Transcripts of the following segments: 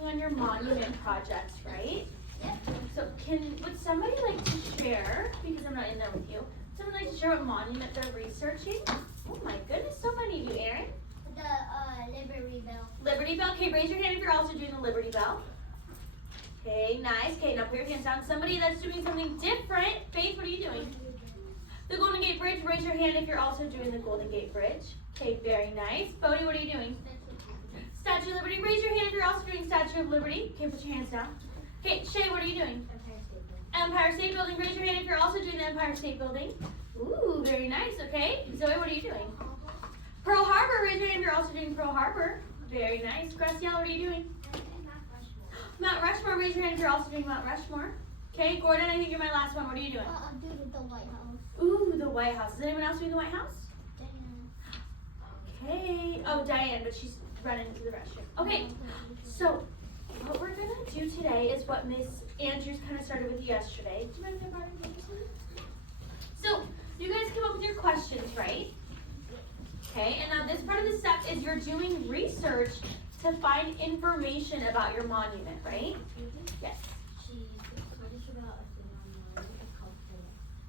working on your monument projects, right? Yep. So would somebody like to share, because I'm not in there with you, would someone like to share what monument they're researching? Oh my goodness, so many of you, Erin. The Liberty Bell. Liberty Bell, okay, raise your hand if you're also doing the Liberty Bell. Okay, nice, okay, now put your hands down. Somebody that's doing something different. Faith, what are you doing? The Golden Gate Bridge, raise your hand if you're also doing the Golden Gate Bridge. Okay, very nice. Bodie, what are you doing? Statue of Liberty, raise your hand if you're also doing Statue of Liberty. Okay, put your hands down. Okay, Shay, what are you doing? Empire State Building, raise your hand if you're also doing the Empire State Building. Ooh, very nice, okay. Zoe, what are you doing? Pearl Harbor, raise your hand if you're also doing Pearl Harbor. Very nice. Graciela, what are you doing? Mount Rushmore, raise your hand if you're also doing Mount Rushmore. Okay, Gordon, I think you're my last one. What are you doing? I'm doing the White House. Ooh, the White House. Is anyone else doing the White House? Diane. Okay. Oh, Diane, but she's running to the restroom. Okay, so what we're going to do today is what Miss Andrews kind of started with yesterday. Do you mind if I borrow your paper? So, you guys came up with your questions, right? Okay, and now this part of the step is you're doing research to find information about your monument, right? Yes. She told us about a thing online called Philip,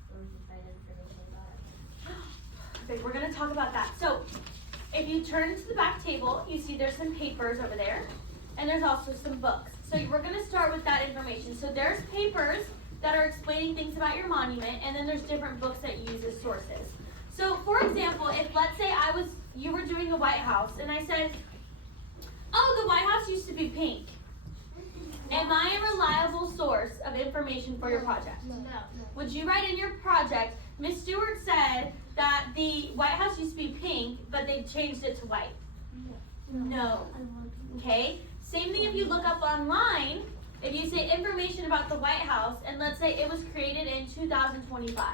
where we can find information about it. Perfect, we're going to talk about that. So, if you turn to the back table, you see there's some papers over there, and there's also some books. So we're going to start with that information. So there's papers that are explaining things about your monument, and then there's different books that use as sources. So for example, if let's say you were doing the White House, and I said, oh, the White House used to be pink. Am I a reliable source of information for your project? No. Would you write in your project, Miss Stewart said that the White House used to be pink, but they changed it to white? No. Okay? Same thing if you look up online, if you say information about the White House, and let's say it was created in 2025.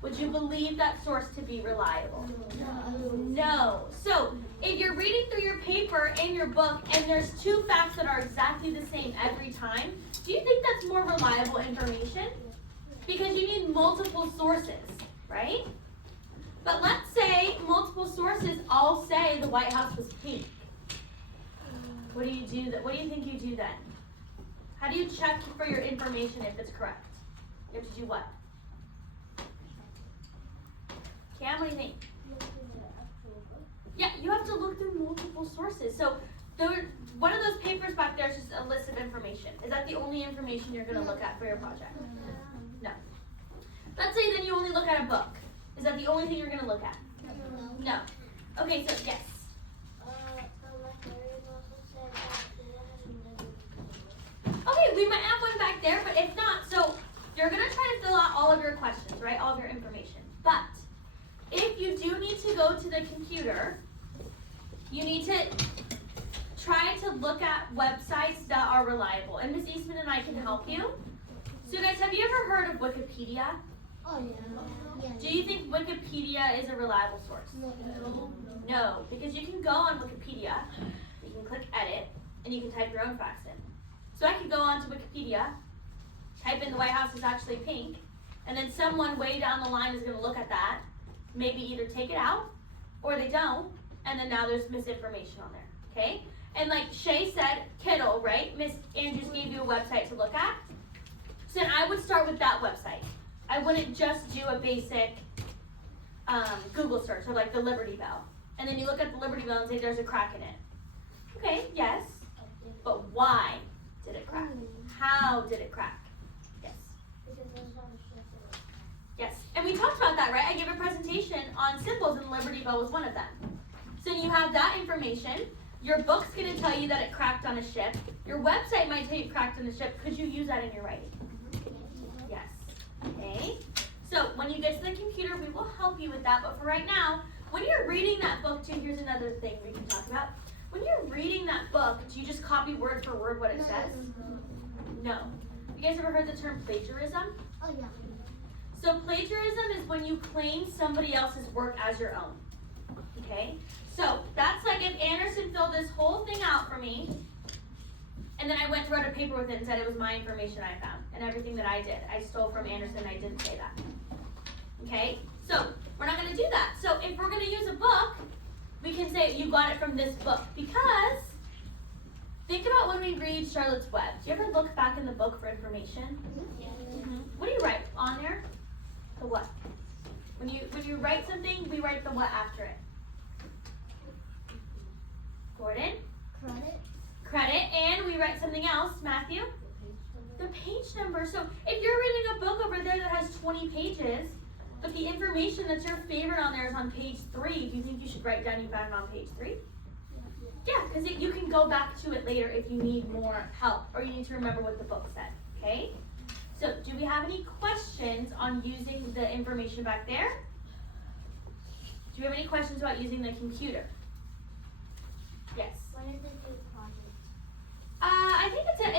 Would you believe that source to be reliable? No. So, if you're reading through your paper in your book and there's two facts that are exactly the same every time, do you think that's more reliable information? Because you need multiple sources, right? But let's say multiple sources all say the White House was pink. What do you do? What do you think you do then? How do you check for your information if it's correct? You have to do what? Cam, what do you think? Yeah, you have to look through multiple sources. So one of those papers back there is just a list of information. Is that the only information you're going to look at for your project? No. Let's say then you only look at a book. Is that the only thing you're going to look at? No. Okay, so yes. Okay, we might have one back there, but if not, so you're going to try to fill out all of your questions, right? All of your information. But if you do need to go to the computer, you need to try to look at websites that are reliable. And Ms. Eastman and I can help you. So guys, have you ever heard of Wikipedia? Oh, yeah. Do you think Wikipedia is a reliable source? No, because you can go on Wikipedia, you can click edit, and you can type your own facts in. So I could go on to Wikipedia, type in the White House is actually pink, and then someone way down the line is going to look at that, maybe either take it out, or they don't, and then now there's misinformation on there, okay? And like Shay said, Kittle, right? Miss Andrews gave you a website to look at. So then I would start with that website. I wouldn't just do a basic Google search, or like the Liberty Bell. And then you look at the Liberty Bell and say there's a crack in it. Okay, yes, but why did it crack? How did it crack? Yes. Yes, and we talked about that, right? I gave a presentation on symbols and Liberty Bell was one of them. So you have that information. Your book's going to tell you that it cracked on a ship. Your website might tell you it cracked on a ship. Could you use that in your writing? Yes. Okay. So when you get to the computer, we will help you with that. But for right now, when you're reading that book too, here's another thing we can talk about. When you're reading that book, do you just copy word for word what it says? No. You guys ever heard the term plagiarism? Oh, yeah. So plagiarism is when you claim somebody else's work as your own. Okay? So that's like if Anderson filled this whole thing out for me, and then I went and wrote a paper with it and said it was my information I found, and everything that I did. I stole from Anderson, I didn't say that. Okay? So we're not going to do that. So if we're going to use a book, we can say you got it from this book, because think about when we read Charlotte's Web, do you ever look back in the book for information? Yeah. What do you write on there? The what? When you write something, we write the what after it. Gordon? Credit. Credit, and we write something else, Matthew? The page number. So if you're reading a book over there that has 20 pages, but the information that's your favorite on there is on page 3, do you think you should write down you found it on page 3? Yeah, because you can go back to it later if you need more help or you need to remember what the book said, okay? So do we have any questions on using the information back there? Do you have any questions about using the computer? Yes. When is the due project? I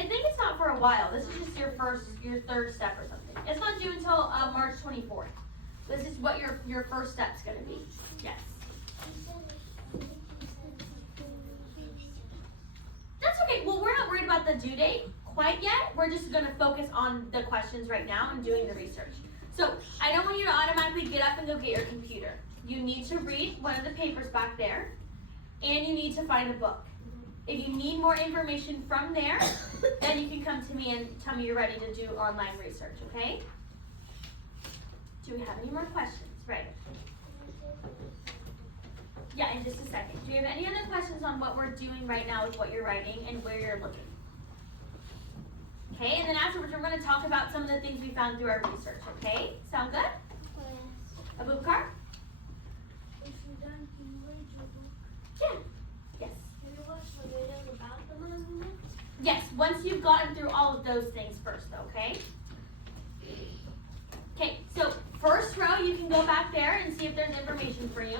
think it's not for a while. This is just your third step or something. It's not due until March 24th. This is what your first step's gonna be. Yes. That's okay. Well, we're not worried about the due date quite yet. We're just gonna focus on the questions right now and doing the research. So I don't want you to automatically get up and go get your computer. You need to read one of the papers back there, and you need to find a book. If you need more information from there, then you can come to me and tell me you're ready to do online research, okay? Do we have any more questions? Right. Yeah, in just a second. Do you have any other questions on what we're doing right now with what you're writing and where you're looking? Okay, and then afterwards we're going to talk about some of the things we found through our research, okay? Sound good? Abubakar? If you're done, can you read your book? Yeah. Yes. Can you watch the videos about the movement? Yes, once you've gotten through all of those things first, okay? Okay, so first row, you can go back there and see if there's information for you.